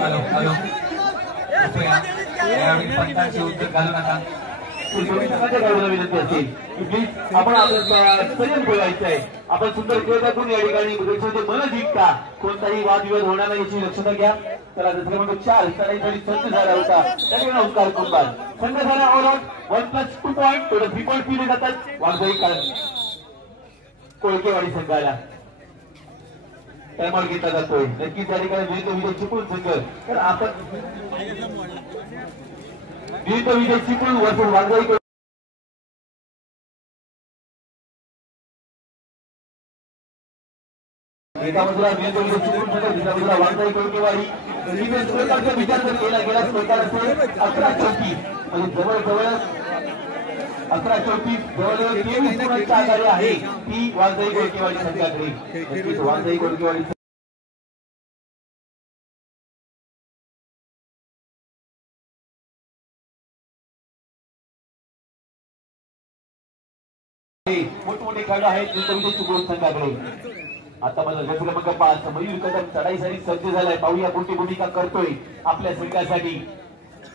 हॅलो हॅलो पंचांचे उत्तर घालू नका. विनंती असेल की प्लीज आपण संयम ठेवायचं आहे. आपण सुंदर खेळ दाखवून या ठिकाणी मन जिंकता कोणताही वादविवाद होणार नाही याची दक्षता घ्या. त्याला दुसरे म्हणतो 4 चढाईसाठी संघ झाला होता त्याने ओंकार कुंभार संघ झाला ऑलआउट 1+2 पॉईंट थोडं 3 पॉईंट पिले जातात वाघजाई कोळकेवाडी संघाला टायमार घेतला जातोय. नक्कीच त्या ठिकाणी विजय चिपळूण संघ तर आपण विजय चिपळूण वर्सेस वाघजाई एका बाजूला विजय चिपळूण संघ दुसऱ्या बाजूला वाघजाई कोळकेवाडी विचार जर केला गेला स्कोर असेल 11-34 म्हणजे जवळजवळच 11-34 जवळजवळ 23 गुणांच्या आधारे आहे ती वाघजाई कोळकेवाडी संघाकडे. वाघजाई कोळकेवाडी मोठमोठे खेळाडू आहेत चिपळूण संघाकडे. आता मला क्रमांक 5 मयूर कदम चढाईसाठी सज्ज झालाय. पाहूया कोणती भूमिका करतोय आपल्या संघासाठी.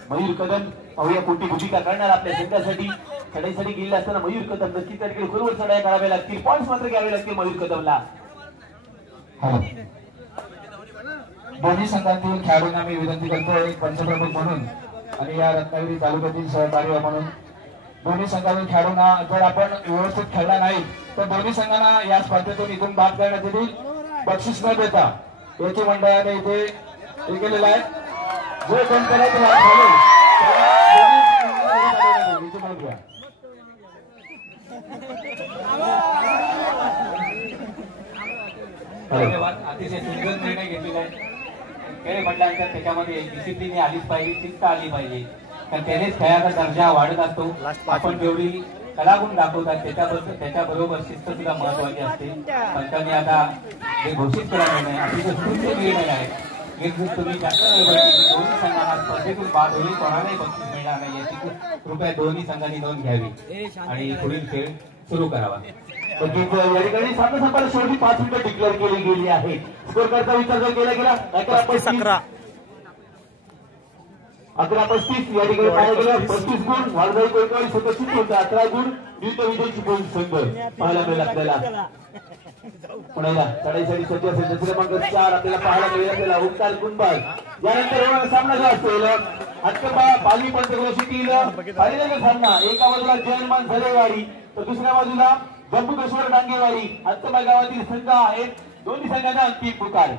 मयूर कदम पाहूया कोणती भूमिका करणार आपल्या संघासाठी. चढाईसाठी गेले असताना मयूर कदम नक्की त्या ठिकाणी बरोबर चढाई कराव्या लागतील. पॉईंट्स मात्र घ्यावे लागतील मयूर कदमला. दोन्ही संघातील खेळाडूंना मी विनंती करतोय पंचप्रमुख म्हणून आणि या रत्नागिरी तालुक्यातील सहकार्य म्हणून दोन्ही संघातील खेळाडूंना जर आपण व्यवस्थित खेळला नाही तर दोन्ही संघांना या स्पर्धेतून इथून बाद करण्यात येईल. बक्षीस न देता याची मंडळाने इथे हे केलेलं आहे. जो कोण करायचं अतिशय सुंदर निर्णय घेतलेला आहे. खेळ म्हटल्यानंतर त्याच्यामध्ये डिसिप्लिन आलीच पाहिजे, शिस्त आली पाहिजे. कारण त्यानेच खेळाचा दर्जा वाढत असतो. आपण जेवढी कलागुण दाखवतात त्याच्याबरोबर शिस्त सुद्धा महत्वाची असते. पंचांनी आता हे घोषित केला निर्णय अतिशय सुंदर निर्णय आहे. तुम्ही जास्त दोन्ही संघांना स्पर्धेतून बाद होईल, कोणालाही बक्षीस मिळणार नाही याची कृपया दोन्ही संघांनी नोंद घ्यावी आणि पुढील खेळ सुरू करावा. या ठिकाणी सामना संपायला शेवटी 5 मिनिटं डिक्लेअर केली गेली आहे. स्कोर करता विचार जर केला गेला 11-35 या ठिकाणी पाहायला गेलं 35 गुण वाघजाई कोळकेवाडी संघ चिपळूण 11 गुण विजय चिपळूण संघ पाहायला मिळेल आपल्याला. पुण्याला चढाईसाठी सज्ज असेल दुसरे क्रमांक 4 आपल्याला पाहायला मिळेल आपल्याला ओंकार कुंभार. यानंतर होणारा सामना जो असेल हक्कबा बाली पंचक्रोशीतील फायनल सामना. एका बाजूला जयमान झरेवाडी तर दुसऱ्या बाजूला जम्बुकेश्वर डांगेवाडी हक्कबा गावातील संघ आहेत. दोन्ही संघांना अंतिम पुकार.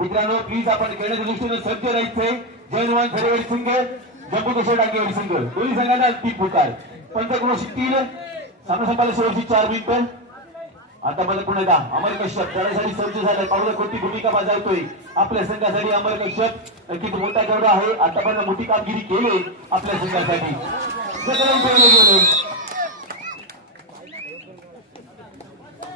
मित्रांनो प्लीज आपण खेळण्याच्या दृष्टीने सज्ज राहायचंय. जयमान झरेवाडी संघ जम्बुकेश्वर डांगेवाडी संघ दोन्ही संघांना अंतिम पुकार. पंचक्रोशीतील सामना संपायला शेवटची 4 मिनिटं. आता मला पुन्हा अमर कश्यप चढाईसाठी सज्ज झालाय. पाहूया कोणती भूमिका बजावतोय आपल्या संघासाठी अमर कश्यप. नक्कीच मोठा खेळाडू आहे. आतापर्यंत मोठी कामगिरी केली आपल्या संघासाठी.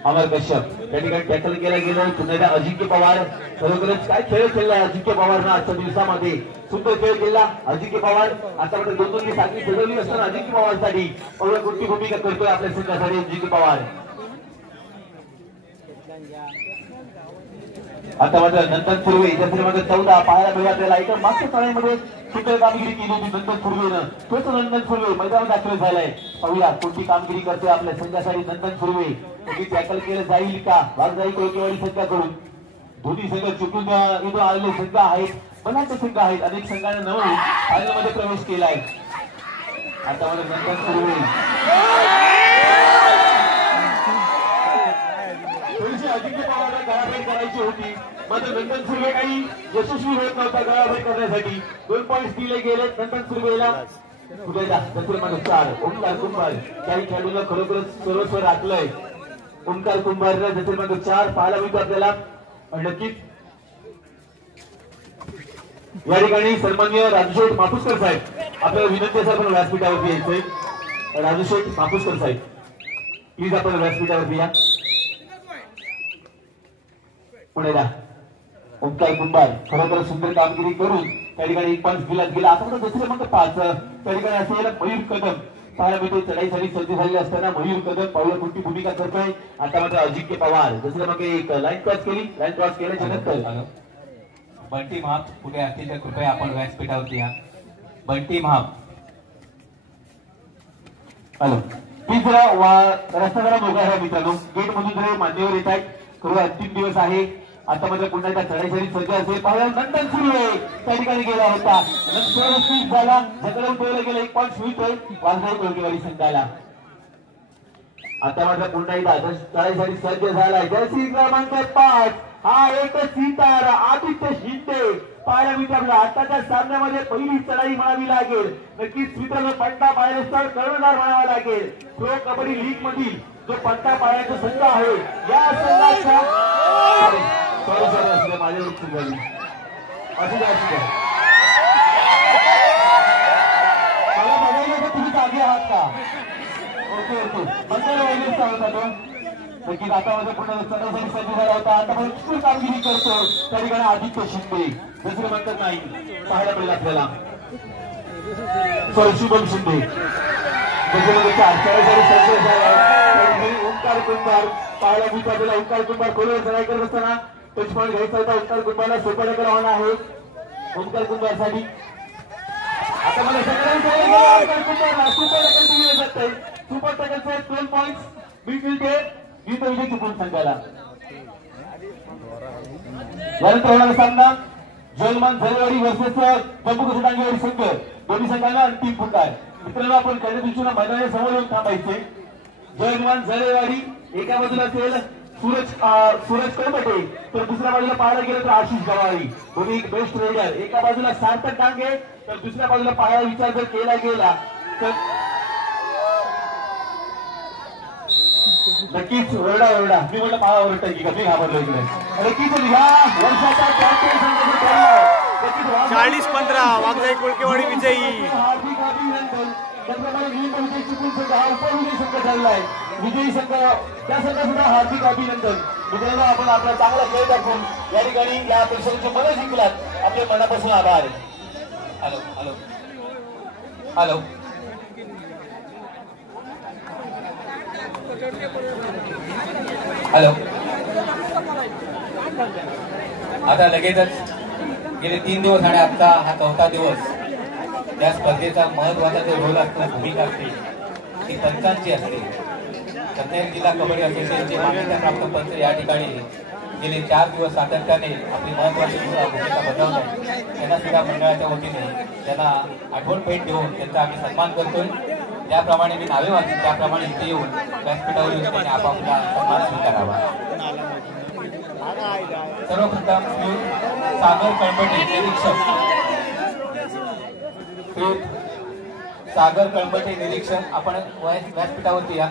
अमर कश्यप त्या ठिकाणी टॅकल केला गेलं. पुन्हा अजिंक्य पवार खरोखरच काय खेळ खेळलाय अजिंक्य पवारनं आजच्या दिवसामध्ये. सुंदर खेळ खेळला अजिंक्य पवार. आतापर्यंत 2-2 साखळी सजवली असताना अजिंक्य पवारसाठी पाहूया कोणती भूमिका करतोय आपल्या संघासाठी अजिंक्य पवार. आता मात्र नंदन सुर्वे क्रमांक 14 पाहायला मिळेल आपल्याला. एका मागच्या टप्प्यामध्ये सुंदर कामगिरी केली होती नंदन सुर्वेनं. तोच नंदन सुर्वे मैदानात दाखल झालाय. पाहूया कोणती कामगिरी करतोय आपल्या संघासाठी नंदन सुर्वे. टॅकल केलं जाईल का वाघजाई कोळकेवाडी संघाकडून. दोन्ही संघ चुकून इथून आलेले संघ आहेत. बनाचे संघ आहेत. अनेक संघाने नवीन फायनल मध्ये प्रवेश केलाय. आता मात्र नंदन सुर्वे अजिंक्य पवारला गळाभेट करायची होती मात्र नंदन सुर्वे काही यशस्वी होत नव्हता गळाभेट करण्यासाठी. 2 पॉईंट्स दिले गेले नंदन सुर्वेला. क्रमांक 4 ओंकार कुंभार काही खेळाडूंना खरोखरच सर्वस्व राखलंय. ओंकार कुंभारला क्रमांक 4 पाहायला मिळतो आपल्याला. नक्कीच या ठिकाणी सन्माननीय राजूशेठ मापुसकर साहेब आपल्याला विनंती असेल आपण व्यासपीठावरती यायचंय. राजूशेठ मापुसकर साहेब प्लीज आपण व्यासपीठावरती या. पुणेला ओंकार कुंभार खरोखर सुंदर कामगिरी करून त्या ठिकाणी 1 पॉईंट गेला. आता पण दुसरे मग 5 त्या ठिकाणी असेल मयूर कदम पाहायला मिळते. चढाईसाठी सज्ज झालेले असताना मयूर कदम पावलं मोठी भूमिका करतोय. आता मात्र अजिंक्य पवार दुसरे मग एक लाईन क्रॉस केली. लाईन क्रॉस केल्याच्या नंतर बंटी महाप पुढे अतिशय कृपया आपण व्यासपीठावरती या. बंटी महाप हॅलो प्लीज जरा रस्ता जरा मोकळा आहे मित्रांनो. गेट मधून जरा मान्यवर येत आहेत. खरं अंतिम दिवस आहे. आता मात्र पुन्हा एकदा चढाईसाठी सज्ज असेल. पाहायला नंतर सुरू आहे त्या ठिकाणी गेला होता. नंतर झाला झगडून ठेवला गेला. 1 पॉईंट मिळतोय वाजनाई कोळकेवाडी संघाला. आता मात्र पुन्हा एकदा चढाईसाठी सज्ज झालाय. जर्सी क्रमांक 5 हा एक सितारा आदित्य शिंदे पाहायला मित्रांनो. आताच्या सामन्यामध्ये पहिली चढाई म्हणावी लागेल. नक्कीच मित्रांनो पट्टा पायरस्टार कर्णधार म्हणावा लागेल. प्रो कबड्डी लीग मधील जो पट्टा पायऱ्याचा संघ आहे या संघाचा माझ्या चूक झाली. असू द्या असू द्या. मला बघायला तर तुम्ही जागे आहात का? ओके ओके मंडळ वगैरे सांगत होतो. नक्कीच आता माझा पुन्हा चढाईसाठी सज्ज झाला होता. आता पण उत्कृष्ट कामगिरी करतो त्या ठिकाणी आदित्य शिंदे. दुसरे म्हणतात नाही पाहायला मिळेल आपल्याला. सॉरी शुभम शिंदे त्याच्यामध्ये 4 चढाईसाठी सज्ज झाला. ओंकार कुंभार पाहायला मिळतो आपल्याला. ओंकार कुंभार खोलीवर चढाई करत असताना टच पॉईंट घ्यायचा होता. ओंकार कुंभारला सोपा टॅकल होणार आहे. ओंकार कुंभारसाठी आता मला ओंकार कुंभारला सुपर टॅकल दिले जात आहे. सुपर टॅकलचे 2 पॉईंट्स मिळते गीत विजय चुकून संघाला. यानंतर होणारा सामना जयमान झरेवाडी वर्सेस जम्मू काश्मीर डांगेवाडी संघ. दोन्ही संघांना अंतिम पुकार. मित्रांनो आपण काही दिवशी मैदानाच्या समोर येऊन थांबायचे. जयमान झरेवाडी एका बाजूला असेल सूरज कळमटे तर दुसऱ्या बाजूला पाहायला गेलं तर आशिष गवारी. दोन्ही बेस्ट रेडर. एका बाजूला सार्थक डांगे तर दुसऱ्या बाजूला पाहायला विचार जर केला गेला तर नक्कीच ओरडा ओरडा. मी म्हटलं पाहा ओरडता की कधी घाबरलो इकडे. नक्कीच ह्या वर्षाचा चॅम्पियन संघाचा ठरलाय. 40-15 वाघजाई कोळकेवाडी विजयी. हार्दिक अभिनंदन. त्याप्रमाणे विजय विजय चुकून संघ हा उपविजयी संघ ठरलाय. विजयी संघ त्या संघात सुद्धा हार्दिक अभिनंदन. मित्रांनो आपण आपला चांगला खेळ दाखवून या ठिकाणी या परिसराचे मन जिंकलात. आपले मनापासून आभार. Hello hello hello hello. आता लगेचच गेले 3 दिवस आणि आजचा हा 4था दिवस या स्पर्धेचा महत्वाचा जो रोल असतो भूमिका असते ती पंचांची असते. रत्नागिरी जिल्हा कबड्डी असोसिएशनचे मान्यताप्राप्त पंच या ठिकाणी गेले 4 दिवस सातत्याने आपली महत्वाची भूमिका बजावत आहेत. त्यांना सुद्धा मंडळाच्या वतीने त्यांना आठवण भेट देऊन त्यांचा आम्ही सन्मान करतोय. ज्याप्रमाणे मी नावे वाचली त्याप्रमाणे इथे येऊन व्यासपीठावर येऊन त्यांनी आपापला सन्मान स्वीकारावा. सर्वप्रथम सागर कळंबटे निरीक्षक सागर कळंबटे निरीक्षक आपण व्यासपीठावरती या.